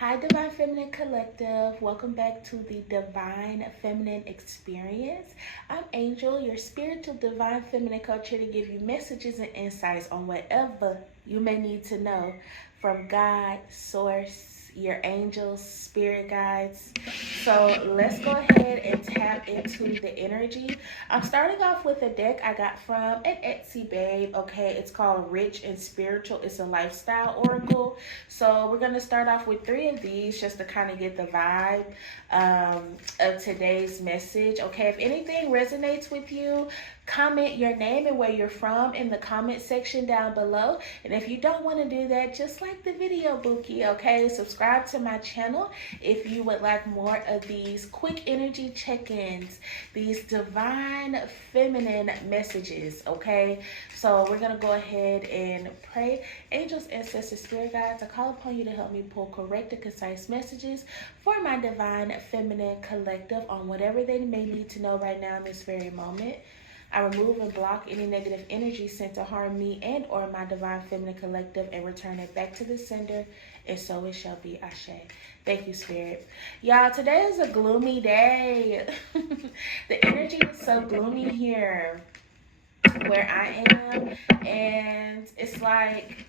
Hi, Divine Feminine Collective. Welcome back to the Divine Feminine Experience. I'm Angel, your spiritual Divine Feminine coach, here to give you messages and insights on whatever you may need to know from God, Source, your angels, spirit guides. So let's go ahead and tap into the energy. I'm starting off with a deck I got from an Etsy babe. Okay, it's called Rich and Spiritual. It's a lifestyle oracle. So we're going to start off with 3 of these just to kind of get the vibe of today's message. Okay, if anything resonates with you, comment your name and where you're from in the comment section down below. And if you don't want to do that, just like the video, Bookie, okay? Subscribe to my channel if you would like more of these quick energy check-ins, these divine feminine messages, okay? So we're going to go ahead and pray. Angels, ancestors, spirit guides, I call upon you to help me pull correct and concise messages for my divine feminine collective on whatever they may need to know right now in this very moment. I remove and block any negative energy sent to harm me and or my divine feminine collective and return it back to the sender, and so it shall be. Ashe. Thank you, Spirit. Y'all, today is a gloomy day. The energy is so gloomy here where I am, and it's like,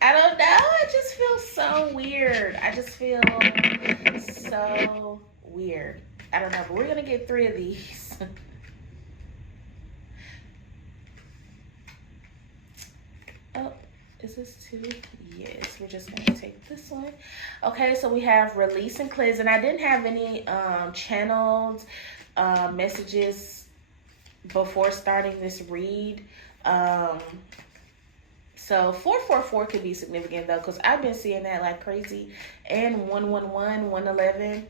I don't know, I just feel so weird. I just feel so weird. I don't know, but we're going to get 3 of these. Oh, is this 2? Yes, we're just going to take this one. Okay, so we have release and cleanse. And I didn't have any channeled messages before starting this read. So 444 could be significant though, because I've been seeing that like crazy. And 111, 111.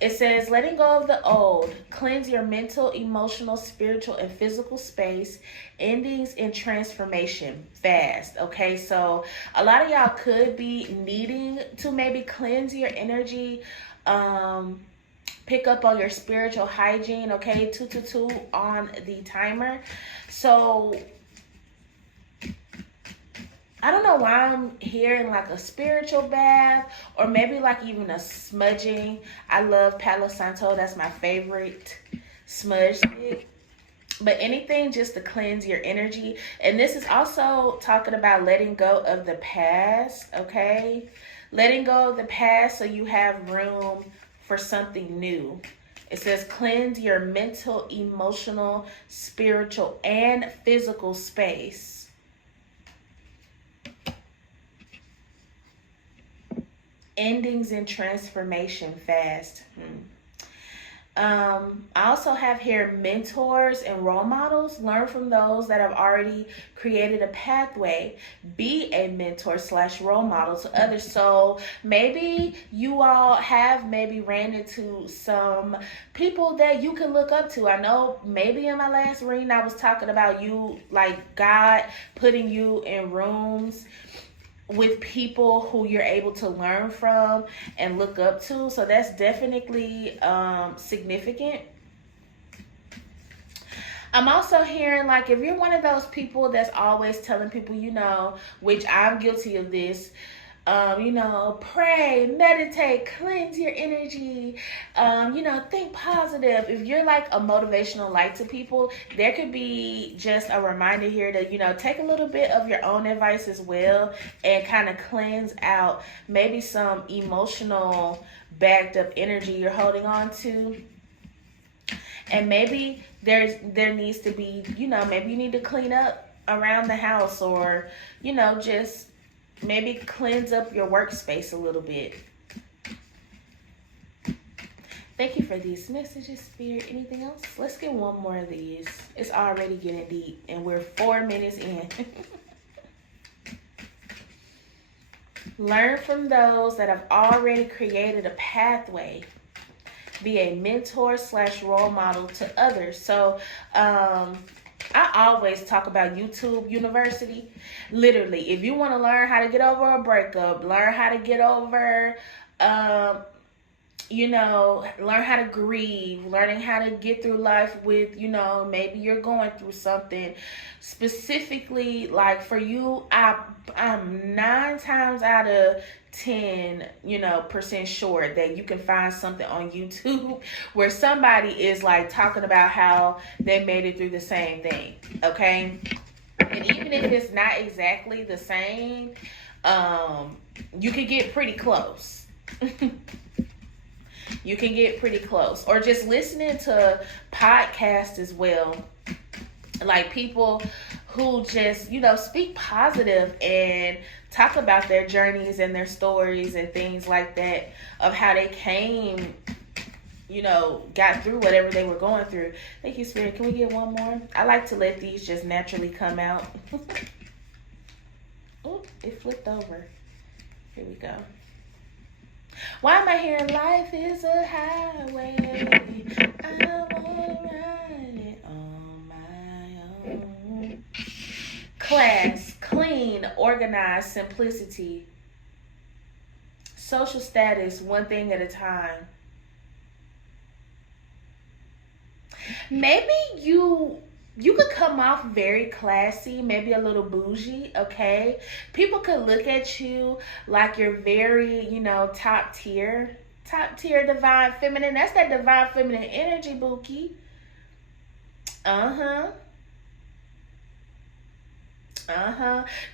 It says, letting go of the old, cleanse your mental, emotional, spiritual, and physical space, endings and transformation fast. Okay, so a lot of y'all could be needing to maybe cleanse your energy, pick up on your spiritual hygiene. Okay, 222 on the timer. So I don't know why I'm hearing like a spiritual bath or maybe like even a smudging. I love Palo Santo. That's my favorite smudge stick. But anything just to cleanse your energy. And this is also talking about letting go of the past, okay? Letting go of the past so you have room for something new. It says cleanse your mental, emotional, spiritual, and physical space. Endings and transformation fast. I also have here mentors and role models. Learn from those that have already created a pathway. Be a mentor / role model to others. So maybe you all have maybe ran into some people that you can look up to. I know maybe in my last reading I was talking about you, like God putting you in rooms with people who you're able to learn from and look up to. So that's definitely significant. I'm also hearing like if you're one of those people that's always telling people, which I'm guilty of this, pray, meditate, cleanse your energy, think positive. If you're like a motivational light to people, there could be just a reminder here to, take a little bit of your own advice as well and kind of cleanse out maybe some emotional backed up energy you're holding on to. And maybe there needs to be, maybe you need to clean up around the house or, just maybe cleanse up your workspace a little bit. Thank you for these messages, Spirit. Anything else? Let's get one more of these. It's already getting deep, and we're 4 minutes in. Learn from those that have already created a pathway. Be a mentor / role model to others. So, I always talk about YouTube University. Literally, if you want to learn how to get over a breakup, learn how to get over learn how to grieve, learning how to get through life with, maybe you're going through something specifically. Like for you, I'm 9 times out of 10, percent sure that you can find something on YouTube where somebody is like talking about how they made it through the same thing. Okay. And even if it's not exactly the same, you can get pretty close. You can get pretty close. Or just listening to podcasts as well. Like people who just, speak positive and talk about their journeys and their stories and things like that of how they came, got through whatever they were going through. Thank you, Spirit. Can we get one more? I like to let these just naturally come out. Oh, it flipped over. Here we go. Why am I hearing life is a highway? I wanna ride it on my own. Class, clean, organized, simplicity. Social status, one thing at a time. Maybe you could come off very classy, maybe a little bougie, okay? People could look at you like you're very, top tier divine feminine. That's that divine feminine energy, Bookie.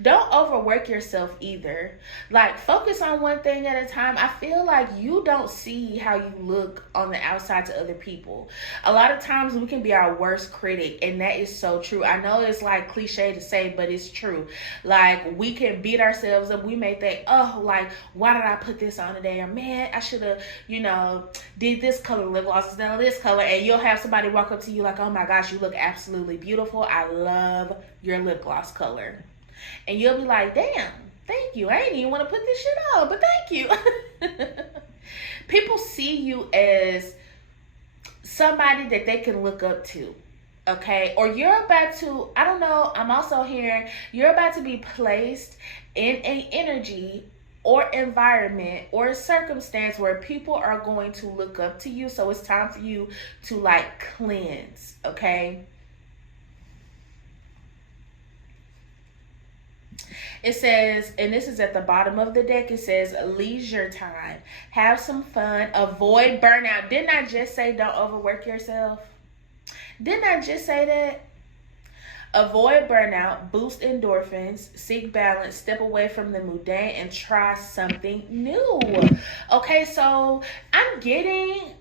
Don't overwork yourself either. Like, focus on one thing at a time. I feel like you don't see how you look on the outside to other people. A lot of times we can be our worst critic, and that is so true. I know it's like cliche to say, but it's true. Like, we can beat ourselves up. We may think, oh, like, why did I put this on today? Or, man, I should have, did this color lip gloss instead of this color. And you'll have somebody walk up to you like, oh my gosh, you look absolutely beautiful. I love your lip gloss color. And you'll be like, damn, thank you. I didn't even want to put this shit on, but thank you. People see you as somebody that they can look up to, okay? Or you're about to, I don't know, I'm also hearing you're about to be placed in an energy or environment or a circumstance where people are going to look up to you. So it's time for you to like cleanse, okay? It says, and this is at the bottom of the deck, it says leisure time. Have some fun. Avoid burnout. Didn't I just say don't overwork yourself? Didn't I just say that? Avoid burnout, boost endorphins, seek balance, step away from the mundane, and try something new. Okay, so I'm getting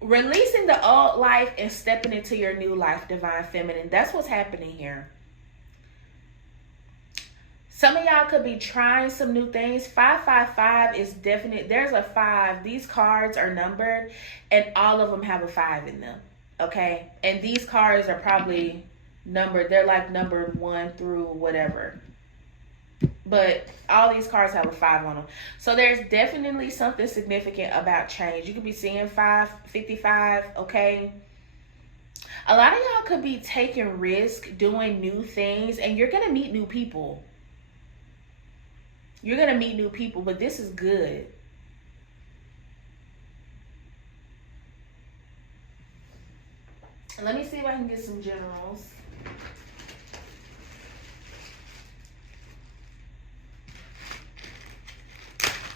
releasing the old life and stepping into your new life, divine feminine. That's what's happening here. Some of y'all could be trying some new things. 555 is definite. There's a 5. These cards are numbered, and all of them have a 5 in them. Okay? And these cards are probably numbered. They're like numbered 1 through whatever. But all these cards have a 5 on them. So there's definitely something significant about change. You could be seeing 555, okay? A lot of y'all could be taking risks, doing new things, and you're going to meet new people. You're going to meet new people, but this is good. Let me see if I can get some generals.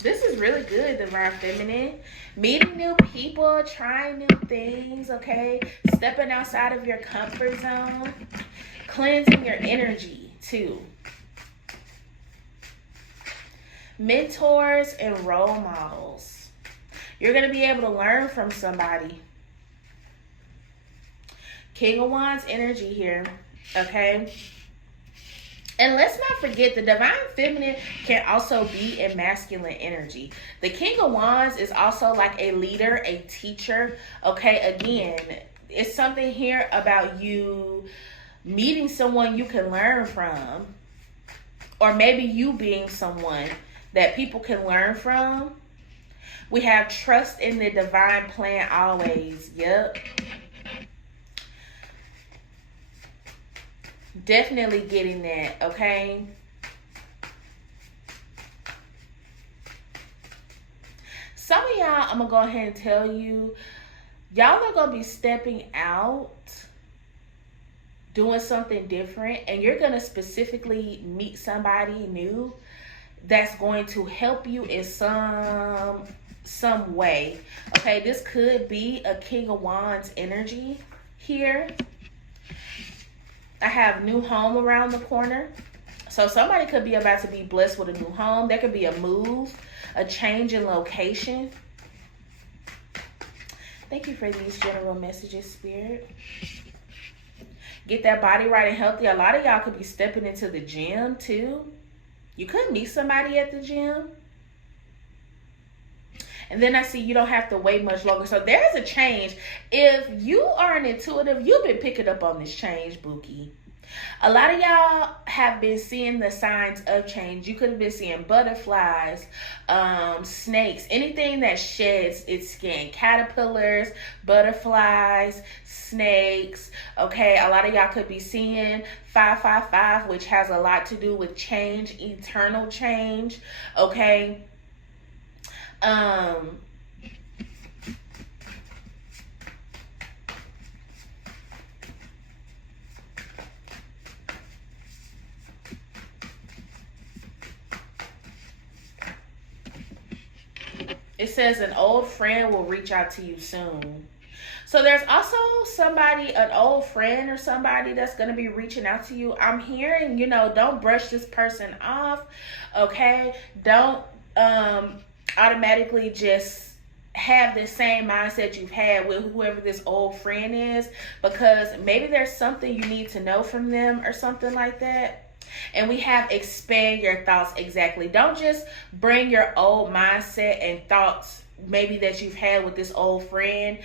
This is really good, divine feminine. Meeting new people, trying new things, okay? Stepping outside of your comfort zone. Cleansing your energy, too. Mentors and role models. You're going to be able to learn from somebody. King of Wands energy here, okay? And let's not forget, the divine feminine can also be a masculine energy. The King of Wands is also like a leader, a teacher, okay? Again, it's something here about you meeting someone you can learn from, or maybe you being someone that people can learn from. We have trust in the divine plan always. Yep. Definitely getting that, okay? Some of y'all y'all, I'm going to go ahead and tell you, y'all are going to be stepping out, doing something different, and you're going to specifically meet somebody new that's going to help you in some way. Okay, this could be a King of Wands energy here. I have new home around the corner. So somebody could be about to be blessed with a new home. There could be a move, a change in location. Thank you for these general messages, Spirit. Get that body right and healthy. A lot of y'all could be stepping into the gym too. You could meet somebody at the gym. And then I see you don't have to wait much longer. So there's a change. If you are an intuitive, you've been picking up on this change, Bookie. A lot of y'all have been seeing the signs of change. You could have been seeing butterflies, snakes, anything that sheds its skin. Caterpillars, butterflies, snakes. Okay, a lot of y'all could be seeing 555, which has a lot to do with change, eternal change. Okay. It says an old friend will reach out to you soon. So there's also somebody, an old friend or somebody that's going to be reaching out to you. I'm hearing, don't brush this person off. Okay. Don't automatically just have the same mindset you've had with whoever this old friend is, because maybe there's something you need to know from them or something like that. And we have expand your thoughts. Exactly. Don't just bring your old mindset and thoughts maybe that you've had with this old friend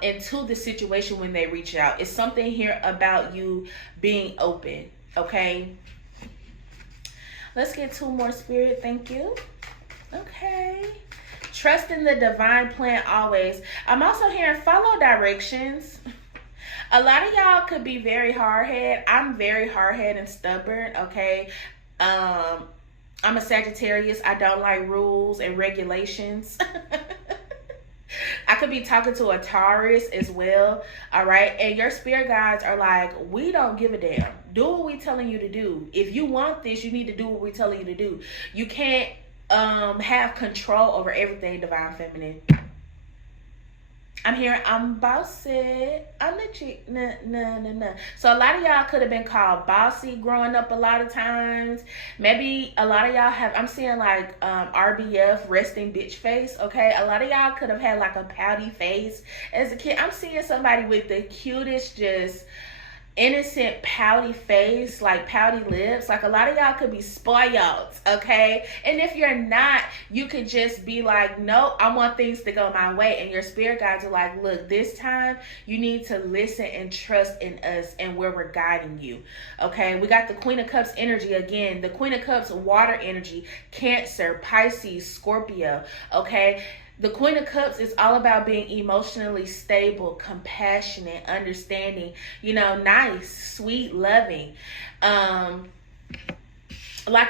into the situation when they reach out. It's something here about you being open. Okay. Let's get two more, Spirit. Thank you. Okay. Trust in the divine plan always. I'm also hearing follow directions. A lot of y'all could be very hard-headed. I'm very hard-headed and stubborn, okay? I'm a Sagittarius. I don't like rules and regulations. I could be talking to a Taurus as well, all right? And your spirit guides are like, we don't give a damn. Do what we're telling you to do. If you want this, you need to do what we're telling you to do. You can't have control over everything, Divine Feminine. I'm hearing I'm bossy. I'm legit. Nah. So a lot of y'all could have been called bossy growing up a lot of times. Maybe a lot of y'all have, I'm seeing like RBF, resting bitch face, okay? A lot of y'all could have had like a pouty face as a kid. I'm seeing somebody with the cutest, just innocent pouty face, like pouty lips. Like a lot of y'all could be spoiled, okay? And if you're not, you could just be like, no, I want things to go my way. And your spirit guides are like, look, this time you need to listen and trust in us and where we're guiding you, okay? We got the Queen of Cups energy again. The Queen of Cups water energy, Cancer, Pisces, Scorpio, okay? The Queen of Cups is all about being emotionally stable, compassionate, understanding, nice, sweet, loving. Like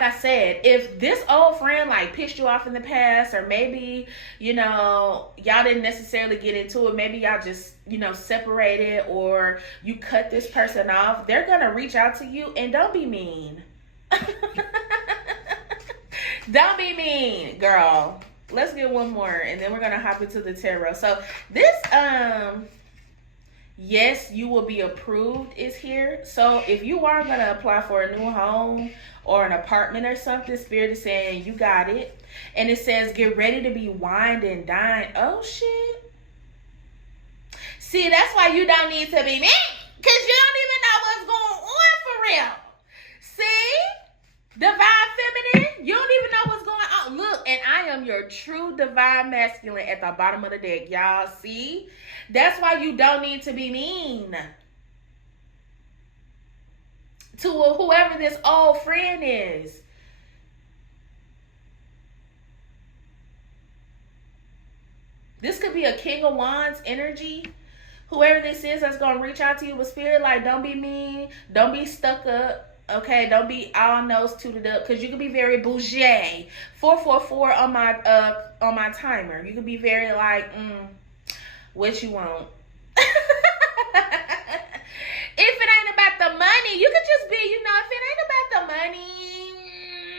I said, if this old friend like pissed you off in the past, or maybe, y'all didn't necessarily get into it, maybe y'all just, separated, or you cut this person off, they're going to reach out to you, and don't be mean. Don't be mean, girl. Let's get one more, and then we're going to hop into the tarot. So this, yes, you will be approved is here. So if you are going to apply for a new home or an apartment or something, Spirit is saying you got it. And it says get ready to be wined and dined. Oh, shit. See, that's why you don't need to be me, because you don't even know what's going on for real. See? Divine Feminine, you don't even know what's going on. Look, and I am your true Divine Masculine at the bottom of the deck. Y'all see? That's why you don't need to be mean to whoever this old friend is. This could be a King of Wands energy. Whoever this is that's going to reach out to you with Spirit, like, don't be mean. Don't be stuck up. Okay, don't be all nose tooted up because you can be very bougie. 444 on my timer. You can be very like, what you want. If it ain't about the money, you could just be, if it ain't about the money,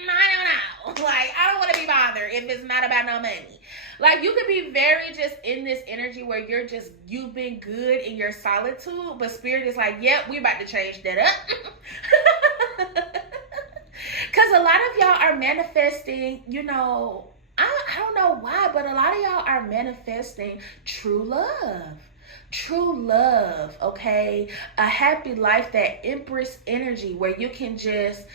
I don't know. Like, I don't want to be bothered if it's not about no money. Like, you could be very just in this energy where you've been good in your solitude, but spirit is like, yep, we about to change that up. Because a lot of y'all are manifesting, I don't know why, but a lot of y'all are manifesting true love. True love, okay? A happy life, that Empress energy where you can just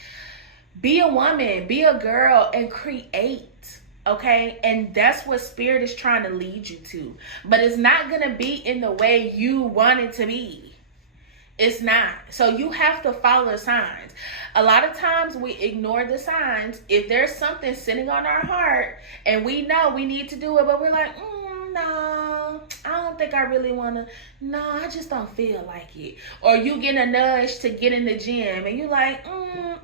be a woman, be a girl, and create, okay? And that's what spirit is trying to lead you to. But it's not going to be in the way you want it to be. It's not. So you have to follow the signs. A lot of times we ignore the signs. If there's something sitting on our heart and we know we need to do it, but we're like, no, I don't think I really want to. No, I just don't feel like it. Or you get a nudge to get in the gym and you're like,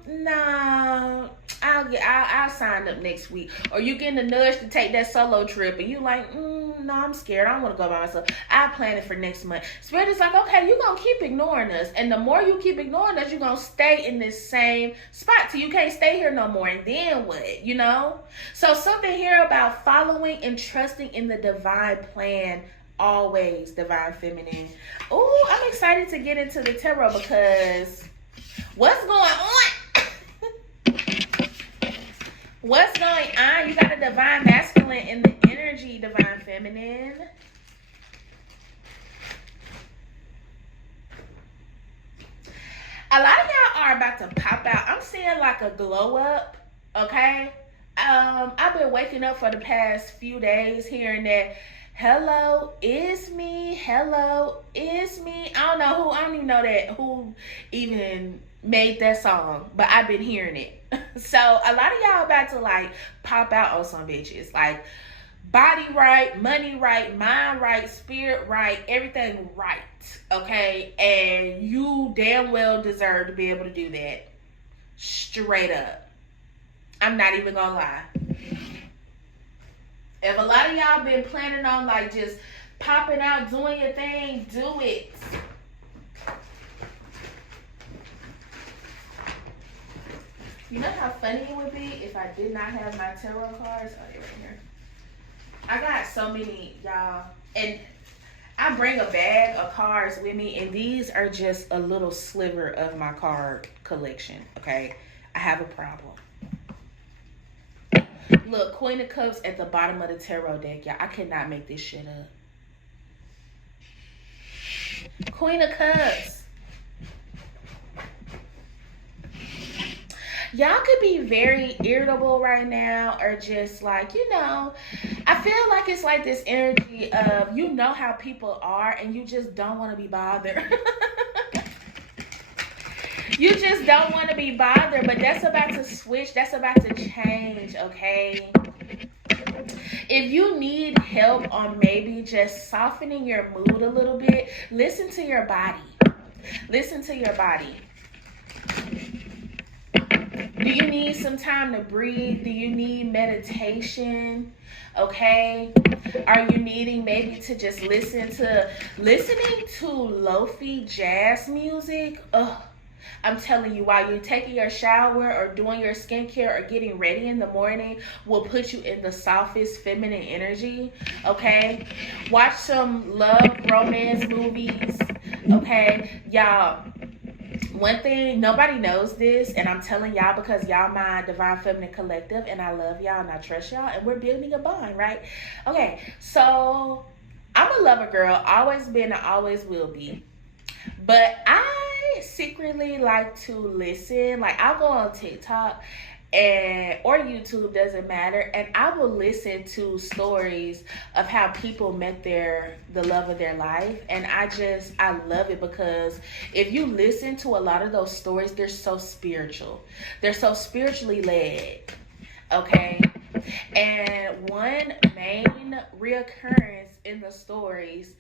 no, I'll sign up next week. Or you getting a nudge to take that solo trip and you're like, no, I'm scared. I don't want to go by myself. I'll plan it for next month. Spirit is like, okay, you're going to keep ignoring us. And the more you keep ignoring us, you're going to stay in this same spot till you can't stay here no more. And then what, So something here about following and trusting in the divine plan. Always divine feminine. Oh, I'm excited to get into the tarot because what's going on? What's going on? You got a divine masculine in the energy, divine feminine. A lot of y'all are about to pop out. I'm seeing like a glow up, okay? I've been waking up for the past few days hearing that hello, it's me. Hello, it's me. I don't even know who even made that song, but I've been hearing it. So a lot of y'all about to like pop out on some bitches. Like body right, money right, mind right, spirit right, everything right. Okay? And you damn well deserve to be able to do that. Straight up. I'm not even gonna lie. If a lot of y'all been planning on like just popping out, doing your thing, do it. You know how funny it would be if I did not have my tarot cards? Oh, they're right here. I got so many, y'all. And I bring a bag of cards with me, and these are just a little sliver of my card collection, okay? I have a problem. Look, Queen of Cups at the bottom of the tarot deck, y'all. I cannot make this shit up. Queen of Cups. Y'all could be very irritable right now or just like, I feel like it's like this energy of how people are and you just don't want to be bothered. You just don't want to be bothered, but that's about to switch. That's about to change, okay? If you need help on maybe just softening your mood a little bit, listen to your body. Listen to your body. Do you need some time to breathe? Do you need meditation? Okay? Are you needing maybe to just listening to lo-fi jazz music? Ugh. I'm telling you, while you're taking your shower or doing your skincare or getting ready in the morning will put you in the softest feminine energy, okay? Watch some love romance movies, okay? Y'all, one thing, nobody knows this, and I'm telling y'all because y'all my Divine Feminine Collective, and I love y'all and I trust y'all, and we're building a bond, right? Okay, so I'm a lover girl, always been and always will be. But I secretly like to listen. Like I'll go on TikTok or YouTube, doesn't matter, and I will listen to stories of how people met the love of their life, and I love it because if you listen to a lot of those stories, they're so spiritual. They're so spiritually led. Okay? And one main reoccurrence in the stories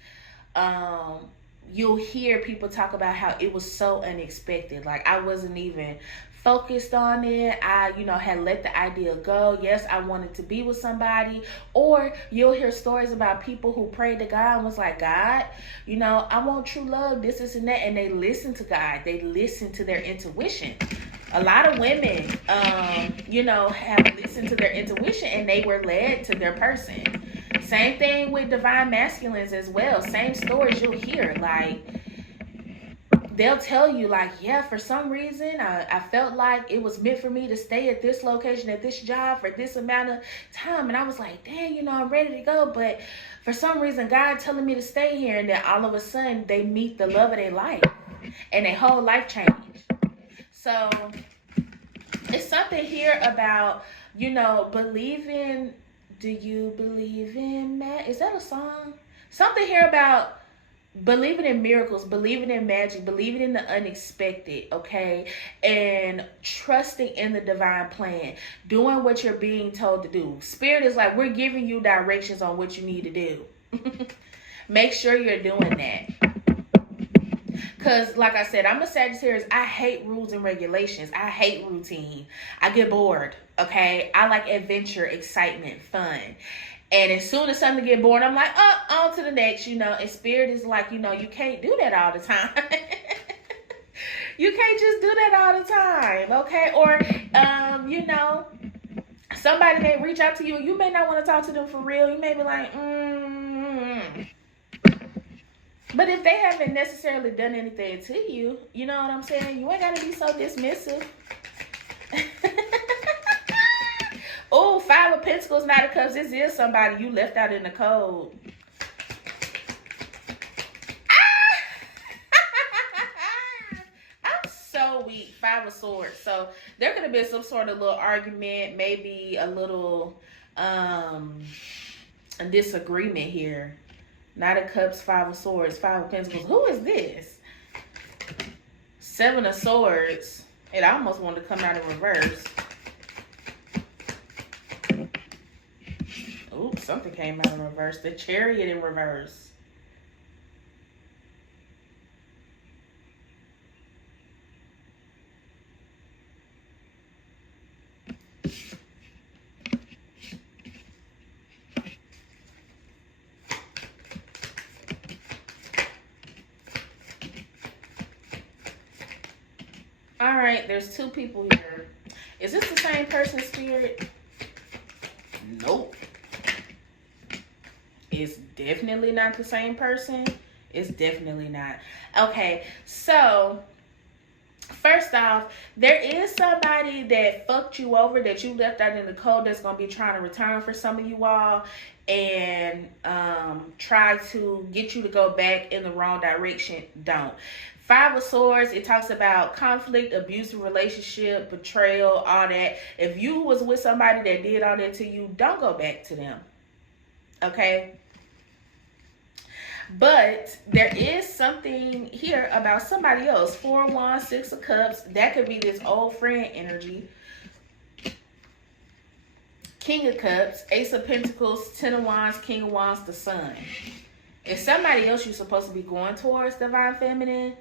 you'll hear people talk about how it was so unexpected. Like, I wasn't even focused on it. I, had let the idea go. Yes, I wanted to be with somebody. Or you'll hear stories about people who prayed to God and was like, God, I want true love, this and that. And they listen to God. They listen to their intuition. A lot of women, have listened to their intuition and they were led to their person. Same thing with divine masculines as well. Same stories you'll hear. Like, they'll tell you, like, yeah, for some reason, I felt like it was meant for me to stay at this location, at this job for this amount of time. And I was like, dang, I'm ready to go. But for some reason, God telling me to stay here. And then all of a sudden, they meet the love of their life. And their whole life changed. So, it's something here about, believing. Do you believe in is that a song? Something here about believing in miracles, believing in magic, believing in the unexpected, okay? And trusting in the divine plan, doing what you're being told to do. Spirit is like, we're giving you directions on what you need to do. Make sure you're doing that. Because, like I said, I'm a Sagittarius. I hate rules and regulations. I hate routine. I get bored, okay? I like adventure, excitement, fun. And as soon as something get bored, I'm like, oh, on to the next, And Spirit is like, you can't do that all the time. You can't just do that all the time, okay? Or, somebody may reach out to you. You may not want to talk to them for real. You may be like, But if they haven't necessarily done anything to you, you know what I'm saying? You ain't got to be so dismissive. Oh, 5 of Pentacles, Knight of Cups. This is somebody you left out in the cold. I'm so weak. 5 of Swords. So there could have been some sort of little argument, maybe a little a disagreement here. Knight of Cups, 5 of Swords, 5 of Pentacles. Who is this? 7 of Swords. It almost wanted to come out in reverse. Oops, something came out in reverse. The Chariot in reverse. All right, there's 2 people here. Is this the same person, Spirit? Nope. It's definitely not the same person. It's definitely not. Okay, so first off, there is somebody that fucked you over, that you left out in the cold, that's going to be trying to return for some of you all and try to get you to go back in the wrong direction. Don't. 5 of Swords, it talks about conflict, abusive relationship, betrayal, all that. If you was with somebody that did all that to you, don't go back to them. Okay? But there is something here about somebody else. 4 of Wands, 6 of Cups. That could be this old friend energy. King of Cups, Ace of Pentacles, 10 of Wands, King of Wands, the Sun. It's somebody else you're supposed to be going towards, Divine Feminine.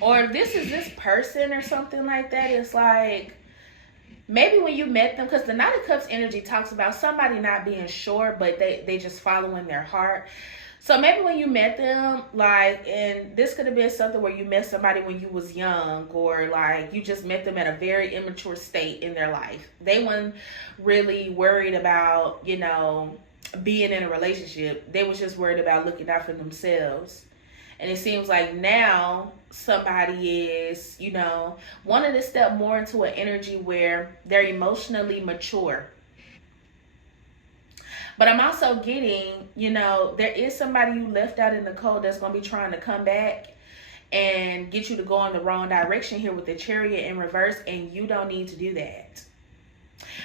Or if this is this person or something like that, it's like, maybe when you met them, because the Knight of Cups energy talks about somebody not being sure, but they just following their heart. So maybe when you met them, like, and this could have been something where you met somebody when you was young, or like you just met them at a very immature state in their life. They weren't really worried about, being in a relationship. They was just worried about looking out for themselves. And it seems like now somebody is, wanting to step more into an energy where they're emotionally mature. But I'm also getting, there is somebody you left out in the cold that's going to be trying to come back and get you to go in the wrong direction here with the Chariot in reverse, and you don't need to do that.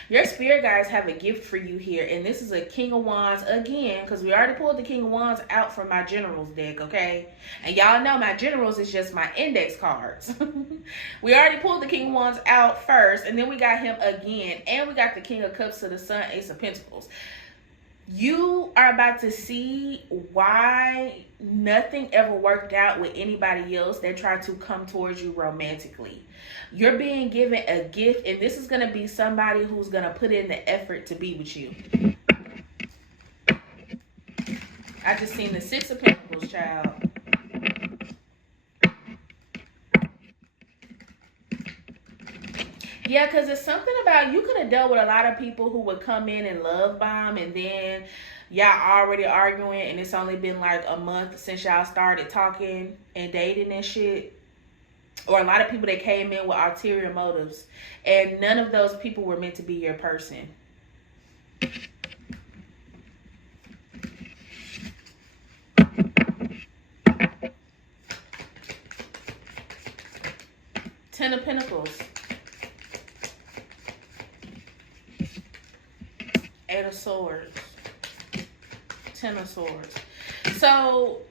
Your spirit guides have a gift for you here, and this is a King of Wands again, because we already pulled the King of Wands out from my Generals deck, okay? And y'all know my Generals is just my index cards. We already pulled the King of Wands out first, and then we got him again, and we got the King of Cups to the Sun, Ace of Pentacles. You are about to see why nothing ever worked out with anybody else that tried to come towards you romantically. You're being given a gift, and this is going to be somebody who's going to put in the effort to be with you. I just seen the Six of Pentacles, child. Yeah, because it's something about, you could have dealt with a lot of people who would come in and love bomb, and then y'all already arguing, and it's only been like a month since y'all started talking and dating and shit. Or a lot of people that came in with ulterior motives, and none of those people were meant to be your person. Ten of Pentacles. Eight of Swords. Ten of Swords. So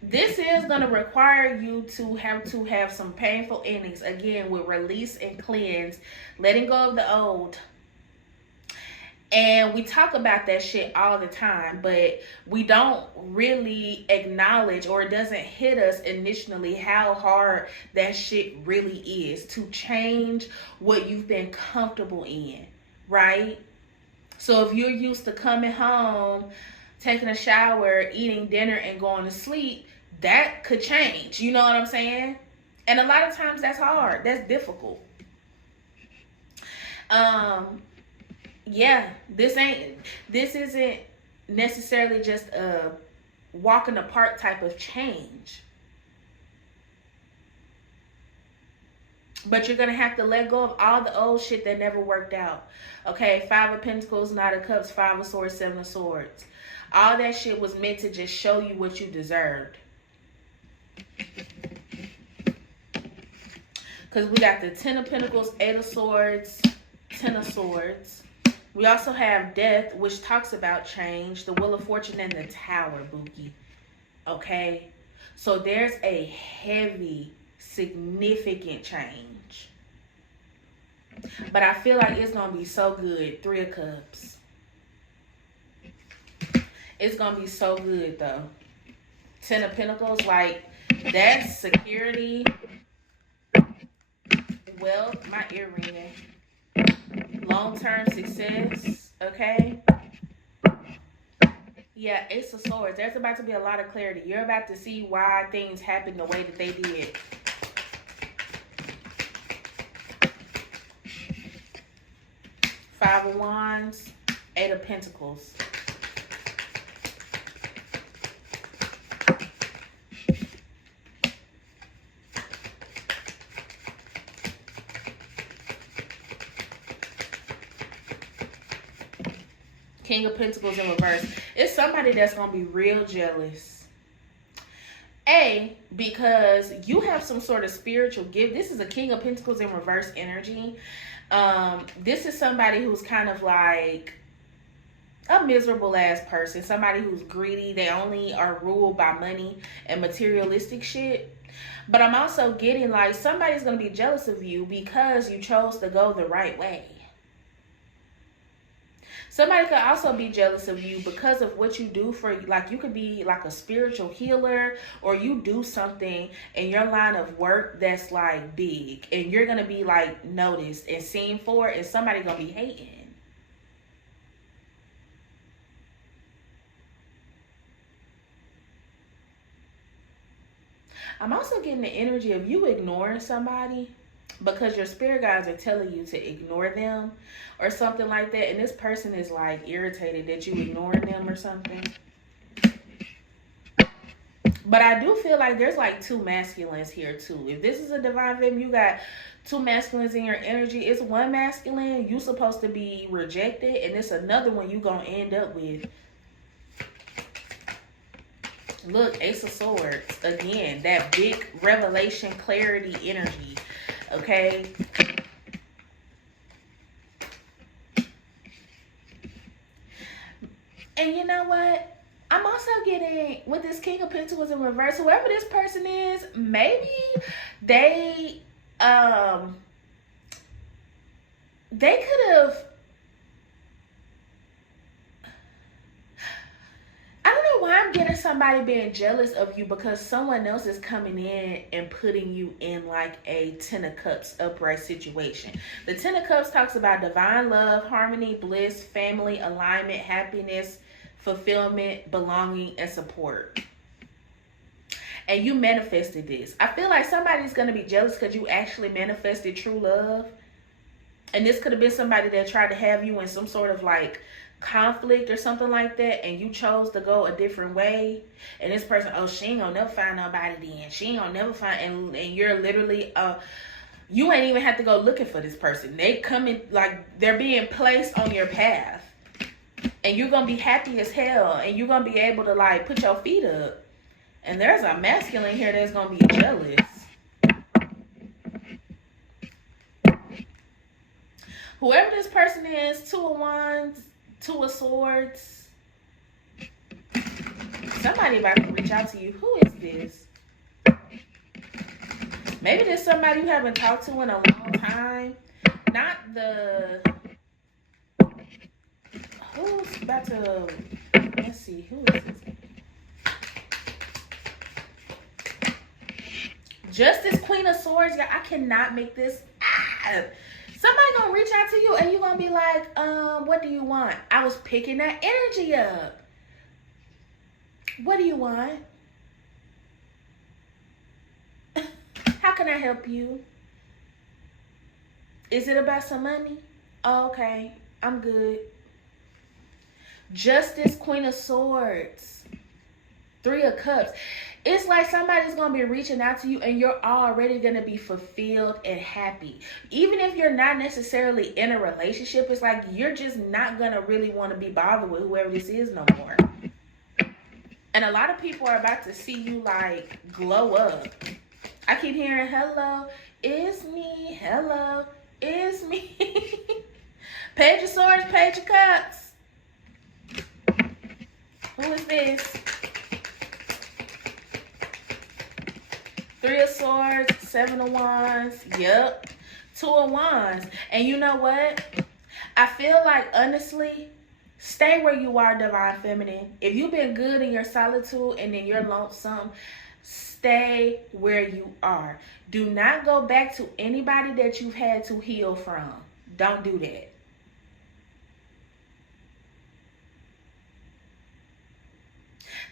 this is going to require you to have some painful endings. Again, with release and cleanse. Letting go of the old. And we talk about that shit all the time, but we don't really acknowledge, or it doesn't hit us initially, how hard that shit really is to change what you've been comfortable in, right? So if you're used to coming home, taking a shower, eating dinner, and going to sleep, that could change. You know what I'm saying? And a lot of times that's hard. That's difficult. Yeah, this isn't necessarily just a walk in the park type of change. But you're going to have to let go of all the old shit that never worked out. Okay, Five of Pentacles, Knight of Cups, Five of Swords, Seven of Swords. All that shit was meant to just show you what you deserved. Because we got the Ten of Pentacles, Eight of Swords, Ten of Swords. We also have Death, which talks about change. The Wheel of Fortune and the Tower, Bookie. Okay? So there's a heavy, significant change. But I feel like it's going to be so good. Three of Cups. It's going to be so good, though. Ten of Pentacles, like, that's security, wealth, my ear ringing, long-term success, okay? Yeah, Ace of Swords. There's about to be a lot of clarity. You're about to see why things happen the way that they did. Five of Wands, Eight of Pentacles. King of Pentacles in reverse. It's somebody that's going to be real jealous. Because you have some sort of spiritual gift. This is a King of Pentacles in reverse energy. This is somebody who's kind of like a miserable ass person. Somebody who's greedy. They only are ruled by money and materialistic shit. But I'm also getting like somebody's going to be jealous of you because you chose to go the right way. Somebody could also be jealous of you because of what you do for, like, you could be like a spiritual healer, or you do something in your line of work that's like big, and you're going to be like noticed and seen for it, and somebody going to be hating. I'm also getting the energy of you ignoring somebody because your spirit guides are telling you to ignore them or something like that. And this person is like irritated that you ignoring them or something. But I do feel like there's like two masculines here too. If this is a divine femme, you got two masculines in your energy. It's one masculine you supposed to be rejected, and it's another one you gonna end up with. Look, Ace of Swords. Again, that big revelation, clarity energy. Okay? And you know what? I'm also getting, with this King of Pentacles in reverse, whoever this person is, maybe they could have, I don't know why I'm getting somebody being jealous of you, because someone else is coming in and putting you in like a Ten of Cups upright situation. The Ten of Cups talks about divine love, harmony, bliss, family, alignment, happiness, fulfillment, belonging, and support. And you manifested this. I feel like somebody's going to be jealous because you actually manifested true love. And this could have been somebody that tried to have you in some sort of like conflict or something like that, and you chose to go a different way. And this person, oh, she ain't gonna never find nobody then. She ain't gonna never find, and you're literally, you ain't even have to go looking for this person. They come in, like, they're being placed on your path. And you're gonna be happy as hell, and you're gonna be able to like put your feet up. And there's a masculine here that's gonna be jealous. Whoever this person is, 2 of Wands, 2 of Swords. Somebody about to reach out to you. Who is this? Maybe there's somebody you haven't talked to in a long time. Not the... Who's about to... Let's see. Who is this? Justice, Queen of Swords. Yeah, I cannot make this... Somebody gonna reach out to you and you gonna be like, what do you want? I was picking that energy up. What do you want? How can I help you? Is it about some money? Oh, okay, I'm good. Justice, Queen of Swords. 3 of Cups. It's like somebody's going to be reaching out to you and you're already going to be fulfilled and happy. Even if you're not necessarily in a relationship, it's like you're just not going to really want to be bothered with whoever this is no more. And a lot of people are about to see you like glow up. I keep hearing, hello, it's me. Hello, it's me. Page of Swords, Page of Cups. Who is this? 3 of Swords, 7 of Wands. Yep. 2 of Wands. And you know what? I feel like, honestly, stay where you are, Divine Feminine. If you've been good in your solitude and in your lonesome, stay where you are. Do not go back to anybody that you've had to heal from. Don't do that.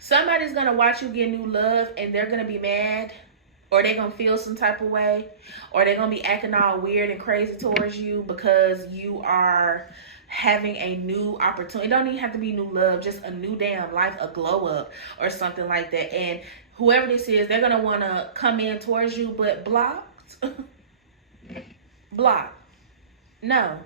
Somebody's going to watch you get new love and they're going to be mad. Or they're going to feel some type of way. Or they're going to be acting all weird and crazy towards you because you are having a new opportunity. It don't even have to be new love. Just a new damn life, a glow up or something like that. And whoever this is, they're going to want to come in towards you. But blocked. Block. No.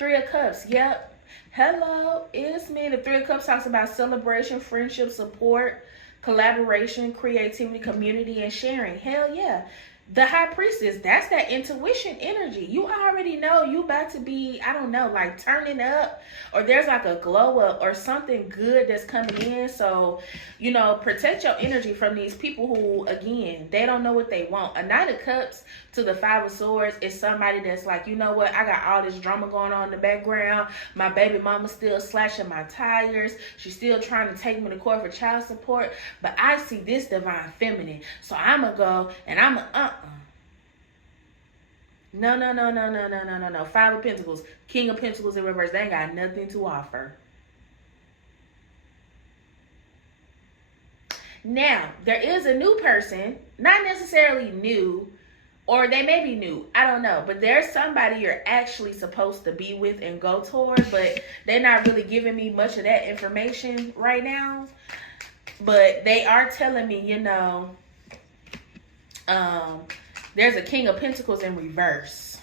3 of Cups. Yep. Hello, it's me. The 3 of Cups talks about celebration, friendship, support, collaboration, creativity, community, and sharing. Hell yeah. The High Priestess, that's that intuition energy. You already know you about to be, I don't know, like turning up, or there's like a glow up or something good that's coming in. So, you know, protect your energy from these people who, again, they don't know what they want. A Knight of Cups to the 5 of Swords is somebody that's like, you know what, I got all this drama going on in the background. My baby mama still slashing my tires. She's still trying to take me to court for child support. But I see this Divine Feminine. So I'm going to go and I'm going to, No. 5 of Pentacles, King of Pentacles in reverse. They ain't got nothing to offer. Now, there is a new person, not necessarily new, or they may be new. I don't know. But there's somebody you're actually supposed to be with and go toward, but they're not really giving me much of that information right now. But they are telling me, you know, there's a King of Pentacles in reverse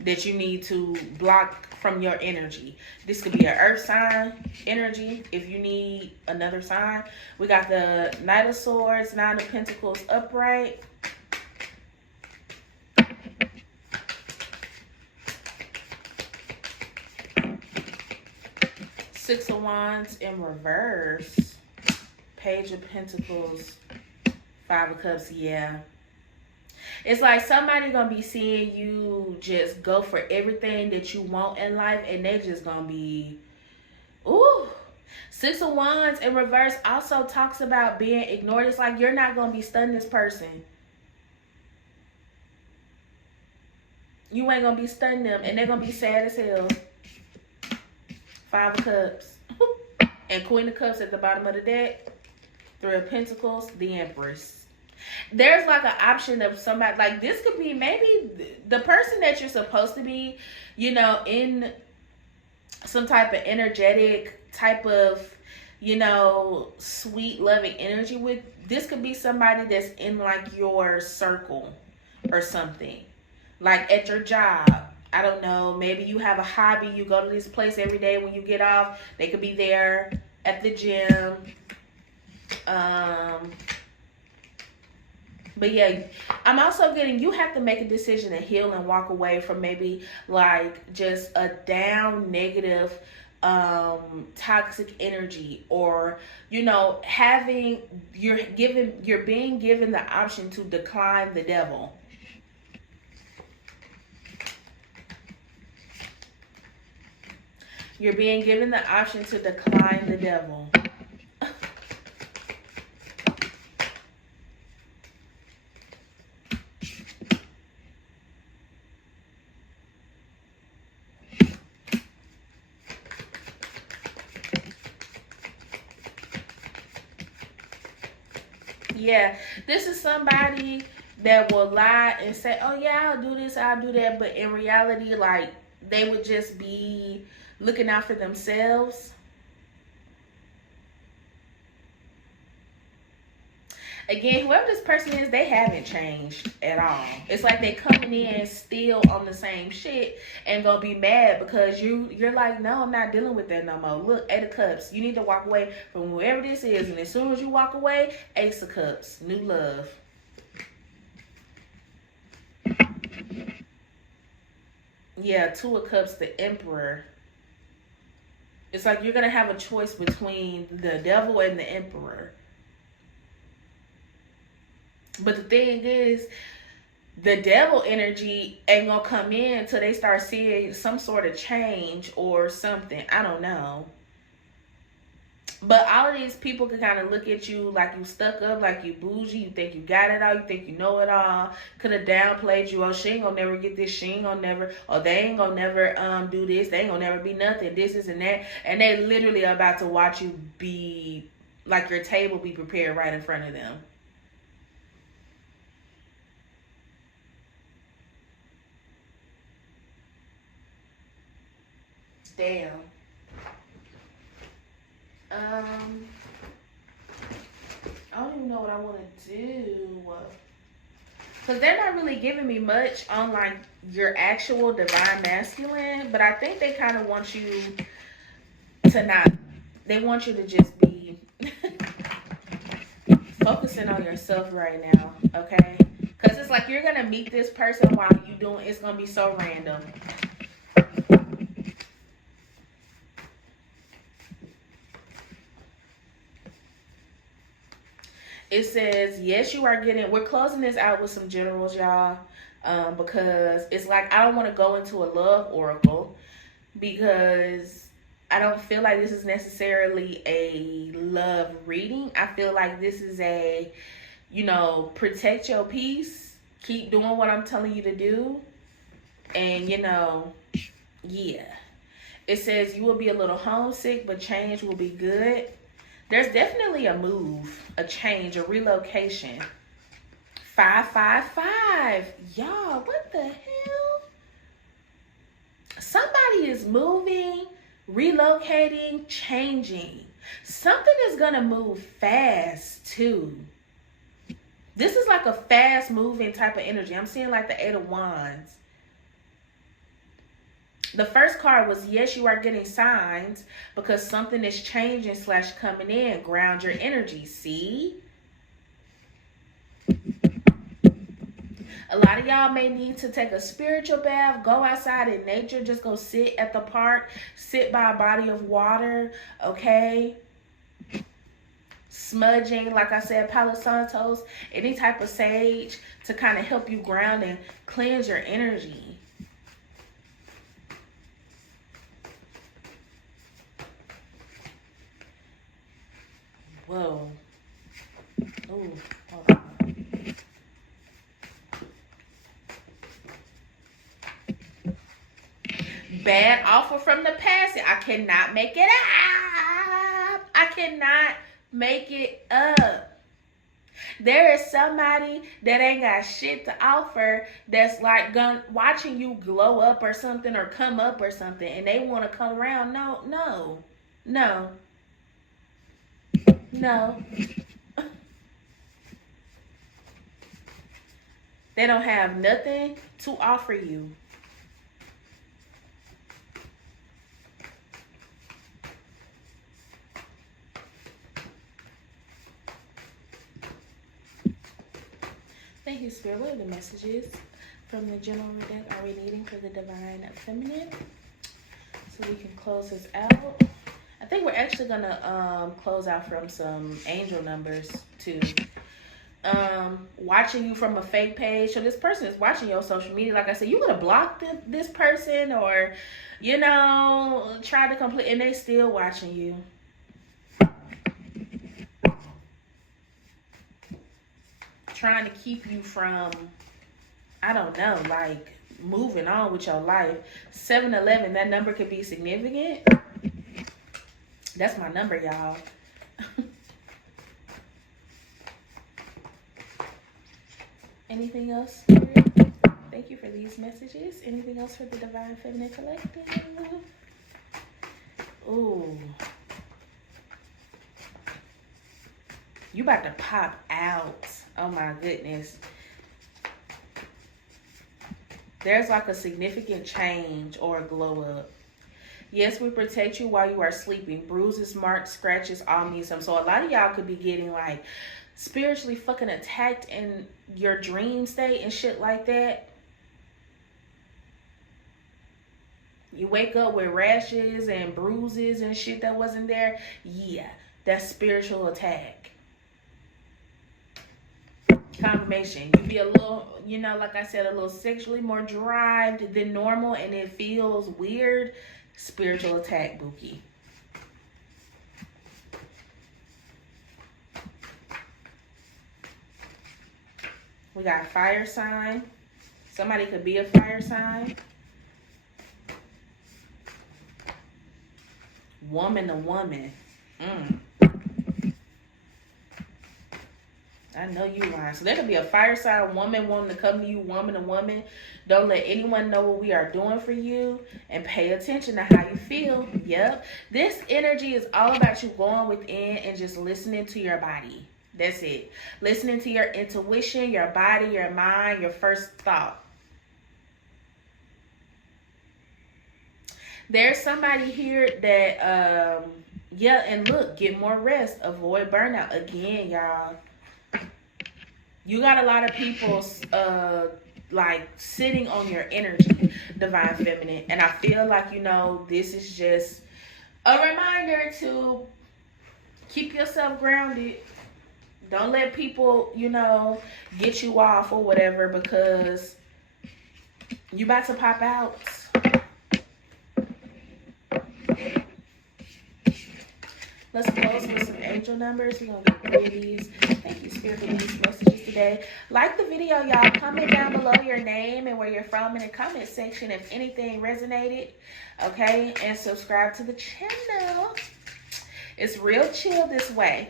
that you need to block from your energy. This could be an earth sign energy if you need another sign. We got the Knight of Swords, 9 of Pentacles upright. Six of Wands in reverse. Page of Pentacles. Five of Cups. Yeah. It's like somebody gonna be seeing you just go for everything that you want in life, and they just gonna be, ooh. Six of Wands in reverse also talks about being ignored. It's like you're not gonna be stunning this person. You ain't gonna be stunning them, and they're gonna be sad as hell. Five of Cups. And Queen of Cups at the bottom of the deck. Three of Pentacles, the Empress. There's like an option of somebody, like this could be maybe the person that you're supposed to be, you know, in some type of energetic type of, you know, sweet loving energy with. This could be somebody that's in like your circle or something, like at your job. I don't know, maybe you have a hobby, you go to this place every day when you get off. They could be there at the gym. But yeah, I'm also getting, you have to make a decision to heal and walk away from maybe like just a down negative toxic energy, or you know, you're being given the option to decline the devil. You're being given the option to decline the devil. Yeah, this is somebody that will lie and say, oh yeah, I'll do this, I'll do that. But in reality, like, they would just be looking out for themselves. Again, whoever this person is, they haven't changed at all. It's like they coming in still on the same shit and gonna be mad because you're like, no, I'm not dealing with that no more. Look, Eight of Cups. You need to walk away from whoever this is. And as soon as you walk away, Ace of Cups. New love. Yeah, Two of Cups, the Emperor. It's like you're gonna have a choice between the devil and the Emperor. But the thing is, the devil energy ain't gonna come in until they start seeing some sort of change or something. I don't know. But all of these people can kind of look at you like you stuck up, like you bougie, you think you got it all, you think you know it all. Could have downplayed you. Oh, she ain't gonna never get this, she ain't gonna never, or they ain't gonna never do this, they ain't gonna never be nothing, this and that. And they literally are about to watch you be, like your table be prepared right in front of them. Damn. I don't even know what I want to do. Because they're not really giving me much on like your actual divine masculine. But I think they kind of want you to not. They want you to just be focusing on yourself right now. Okay? Because it's like you're going to meet this person while you doing. It's going to be so random. It says, yes, you are getting, we're closing this out with some generals, y'all, because it's like, I don't want to go into a love oracle because I don't feel like this is necessarily a love reading. I feel like this is a, you know, protect your peace, keep doing what I'm telling you to do, and, you know, yeah. It says you will be a little homesick, but change will be good. There's definitely a move, a change, a relocation. 555. Y'all, what the hell? Somebody is moving, relocating, changing. Something is going to move fast, too. This is like a fast moving type of energy. I'm seeing like the Eight of Wands. The first card was, yes, you are getting signs because something is changing / coming in. Ground your energy. See? A lot of y'all may need to take a spiritual bath, go outside in nature, just go sit at the park, sit by a body of water, okay? Smudging, like I said, Palo Santos, any type of sage to kind of help you ground and cleanse your energy. Whoa. Ooh, hold on. Bad offer from the past. I cannot make it up. I cannot make it up. There is somebody that ain't got shit to offer that's like watching you glow up or something or come up or something, and they want to come around. No. They don't have nothing to offer you. Thank you, Spirit. What are the messages from the general deck are we needing for the Divine Feminine? So we can close this out. I think we're actually going to close out from some angel numbers, too. Watching you from a fake page. So this person is watching your social media. Like I said, you could have blocked this person or, you know, tried to complete, and they still watching you. Trying to keep you from, I don't know, like moving on with your life. 711, that number could be significant. That's my number, y'all. Anything else? Thank you for these messages. Anything else for the Divine Feminine Collective? Ooh. You about to pop out. Oh my goodness. There's like a significant change or a glow up. Yes, we protect you while you are sleeping. Bruises, marks, scratches, all mean something. So a lot of y'all could be getting like spiritually fucking attacked in your dream state and shit like that. You wake up with rashes and bruises and shit that wasn't there. Yeah, that's spiritual attack. Confirmation. You be a little, you know, like I said, a little sexually more derived than normal and it feels weird. Spiritual attack, Bookie. We got fire sign. Somebody could be a fire sign. Woman to woman. I know you lying. So there could be a fire sign woman wanting to come to you, woman to woman. Don't let anyone know what we are doing for you. And pay attention to how you feel. Yep. This energy is all about you going within and just listening to your body. That's it. Listening to your intuition, your body, your mind, your first thought. There's somebody here that, yeah, and look, get more rest. Avoid burnout. Again, y'all. You got a lot of people like sitting on your energy, Divine Feminine. And I feel like, you know, this is just a reminder to keep yourself grounded. Don't let people, you know, get you off or whatever because you about to pop out. Let's close with some angel numbers. We're going to get 3 of these. Thank you, Spirit, for these messages today. Like the video, y'all. Comment down below your name and where you're from in the comment section if anything resonated. Okay? And subscribe to the channel. It's real chill this way.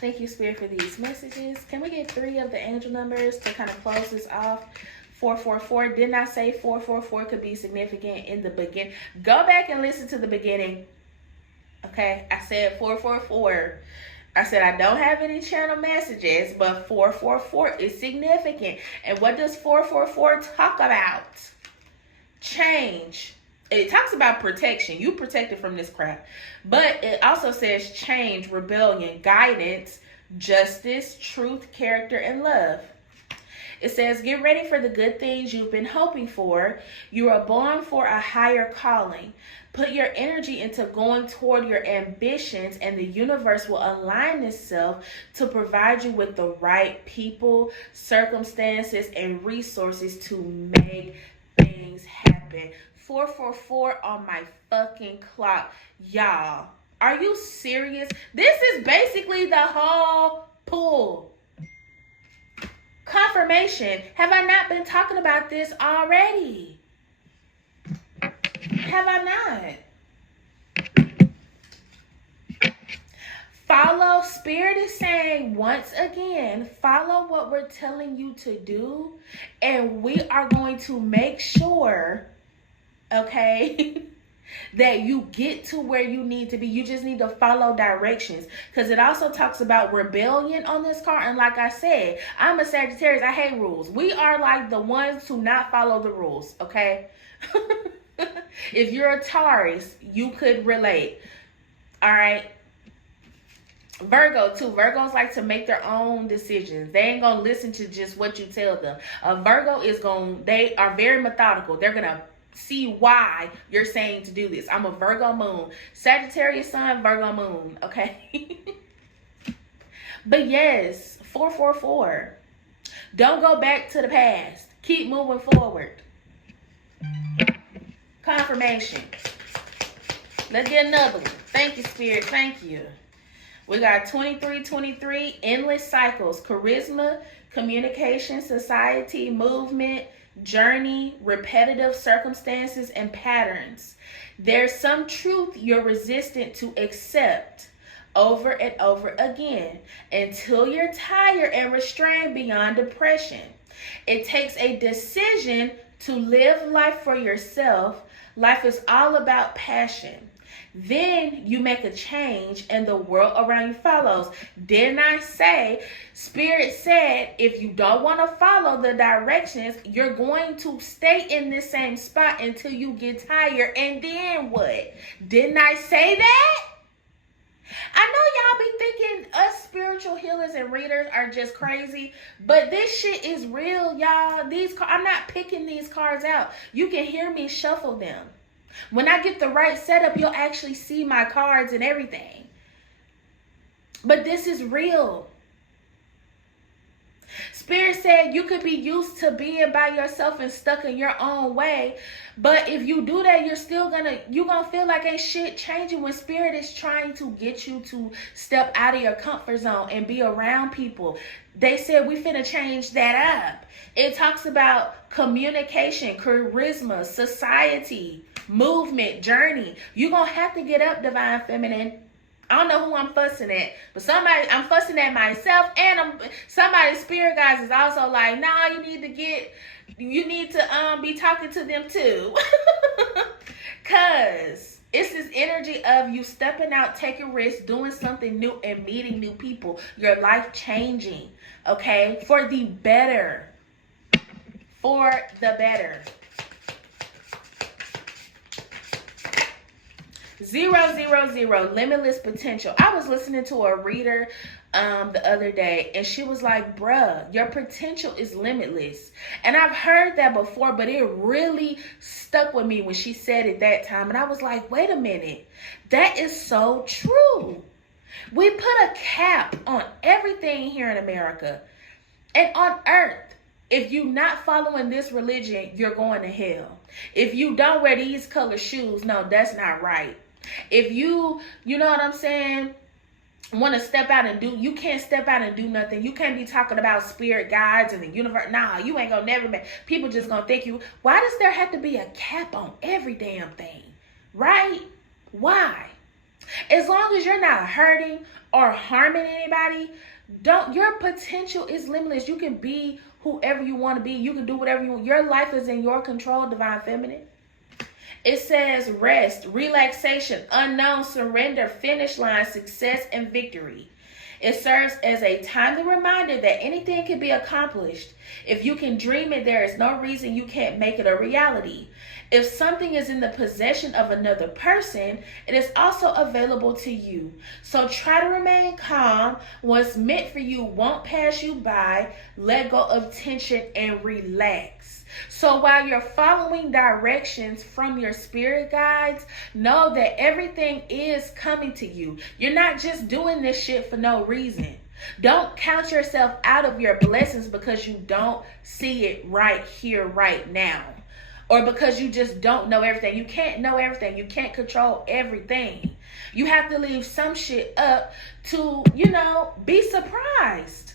Thank you, Spirit, for these messages. Can we get 3 of the angel numbers to kind of close this off? 444. Didn't I say 444 could be significant in the beginning? Go back and listen to the beginning. Okay, I said 444. I said I don't have any channel messages, but 444 is significant. And what does 444 talk about? Change. It talks about protection. You protected from this crap. But it also says change, rebellion, guidance, justice, truth, character, and love. It says, get ready for the good things you've been hoping for. You are born for a higher calling. Put your energy into going toward your ambitions, and the universe will align itself to provide you with the right people, circumstances, and resources to make things happen. 444 on my fucking clock. Y'all, are you serious? This is basically the whole pull. Confirmation. Have I not been talking about this already? Have I not? Follow. Spirit is saying once again, follow what we're telling you to do, and we are going to make sure, okay, that you get to where you need to be. You just need to follow directions, because it also talks about rebellion on this card. And like I said, I'm a Sagittarius. I hate rules. We are like the ones to not follow the rules, okay? If you're a Taurus, you could relate. All right. Virgo too. Virgos like to make their own decisions. They ain't gonna listen to just what you tell them. A Virgo is they are very methodical. They're gonna see why you're saying to do this. I'm a Virgo moon. Sagittarius sun, Virgo moon. Okay. But yes, 444. Don't go back to the past. Keep moving forward. Confirmation. Let's get another one. Thank you, Spirit. Thank you. We got 2323, endless cycles, charisma, communication, society, movement, journey, repetitive circumstances, and patterns. There's some truth you're resistant to accept over and over again until you're tired and restrained beyond depression. It takes a decision to live life for yourself. Life is all about passion. Then you make a change and the world around you follows. Didn't I say, Spirit said, if you don't want to follow the directions, you're going to stay in this same spot until you get tired. And then what? Didn't I say that? I know y'all be thinking us spiritual healers and readers are just crazy, but this shit is real, y'all. I'm not picking these cards out. You can hear me shuffle them. When I get the right setup, you'll actually see my cards and everything. But this is real. Spirit said you could be used to being by yourself and stuck in your own way. But if you do that, you're gonna feel like ain't shit changing when Spirit is trying to get you to step out of your comfort zone and be around people. They said we finna change that up. It talks about communication, charisma, society, movement, journey. You're gonna have to get up, Divine Feminine. I don't know who I'm fussing at, but I'm fussing at myself, and somebody's spirit guys is also like, nah, you need to be talking to them too. Cause it's this energy of you stepping out, taking risks, doing something new, and meeting new people. Your life changing, okay? For the better. For the better. 000, limitless potential. I was listening to a reader the other day, and she was like, bruh, your potential is limitless. And I've heard that before, but it really stuck with me when she said it that time. And I was like, wait a minute, that is so true. We put a cap on everything here in America and on earth. If you're not following this religion, you're going to hell. If you don't wear these color shoes, no, that's not right. If you know what I'm saying, want to step out and you can't step out and do nothing. You can't be talking about spirit guides and the universe. Nah, you ain't gonna never make. People just gonna think you. Why does there have to be a cap on every damn thing? Right? Why? As long as you're not hurting or harming anybody, your potential is limitless. You can be whoever you want to be. You can do whatever you want. Your life is in your control, Divine Feminine. It says rest, relaxation, unknown, surrender, finish line, success, and victory. It serves as a timely reminder that anything can be accomplished. If you can dream it, there is no reason you can't make it a reality. If something is in the possession of another person, it is also available to you. So try to remain calm. What's meant for you won't pass you by. Let go of tension and relax. So while you're following directions from your spirit guides, know that everything is coming to you. You're not just doing this shit for no reason. Don't count yourself out of your blessings because you don't see it right here, right now. Or because you just don't know everything. You can't know everything. You can't control everything. You have to leave some shit up to, be surprised.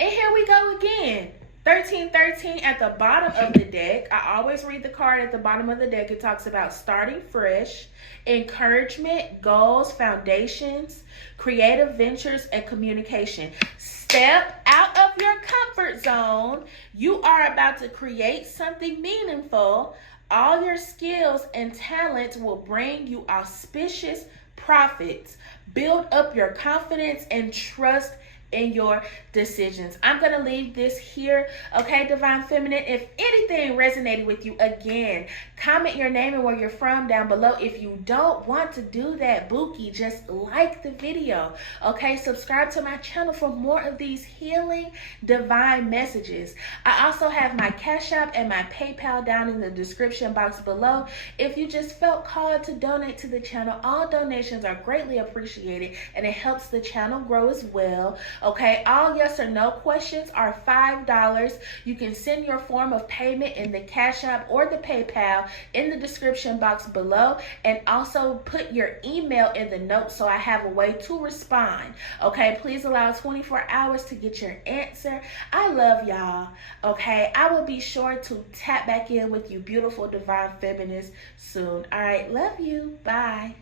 And here we go again. 1313 at the bottom of the deck. I always read the card at the bottom of the deck. It talks about starting fresh, encouragement, goals, foundations, creative ventures, and communication. Step out of your comfort zone. You are about to create something meaningful. All your skills and talents will bring you auspicious profits. Build up your confidence and trust in your decisions. I'm going to leave this here. Okay, Divine Feminine. If anything resonated with you, again, comment your name and where you're from down below. If you don't want to do that, Bookie, just like the video. Okay, subscribe to my channel for more of these healing divine messages. I also have my Cash App and my PayPal down in the description box below. If you just felt called to donate to the channel, all donations are greatly appreciated and it helps the channel grow as well. Okay, all yes or no questions are $5. You can send your form of payment in the Cash App or the PayPal in the description box below, and also put your email in the notes so I have a way to respond. Okay, please allow 24 hours to get your answer. I love y'all. Okay, I will be sure to tap back in with you beautiful divine feminists soon. All right, love you. Bye.